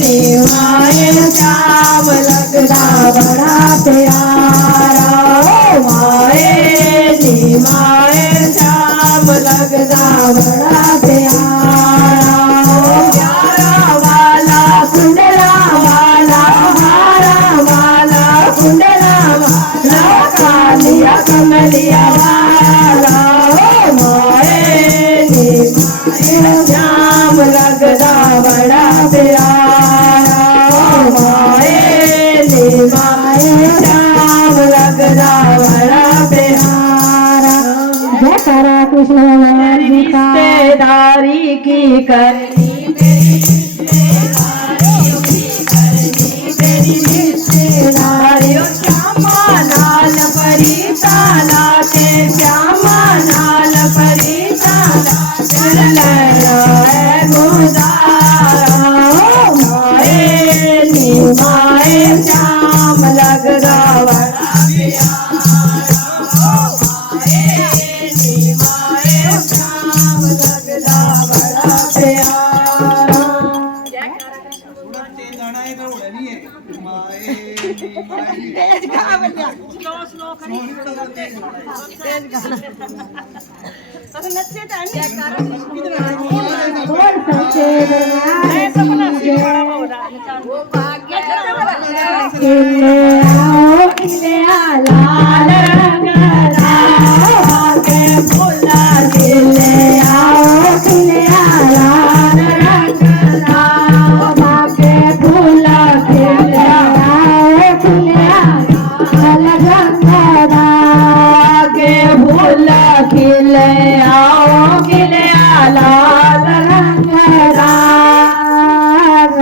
निमाए श्याम लगदा बड़ा प्यारा। ओ माए निमाए श्याम लगदा बड़ा प्यारा। प्यारा वाला कुंडला वाला हारा वाला कुंडला वाला कालिया कमलिया वाला। ओ माए निमाए श्याम लगदा बड़ा प्यारा। ओ माए निमाए श्याम लगदा बड़ा प्यारा। जयकारा कृष्ण भगवान जी का। रिश्तेदारी की करनी रिश्तेदारी श्यामा लाल परीता लाते श्यामा लाल परीता है गुजारा। माए निमाए श्याम लगदा बड़ा प्यारा। माए निमाए श्याम लगदा बड़ा प्यारा। तेज गा बल्ल्या स्लो खरी तेज गा असं नच्चे तांडी बोल सच्चे दरबार की जय। वो भाग्य खिले आओ खिले लाल रंग के फूला खिले आओ खिले लाल रंग के फूला खिले आओ खिले लाल रंग के फूल खिले आओ खिले लाल रंग राग।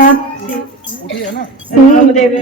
राम देव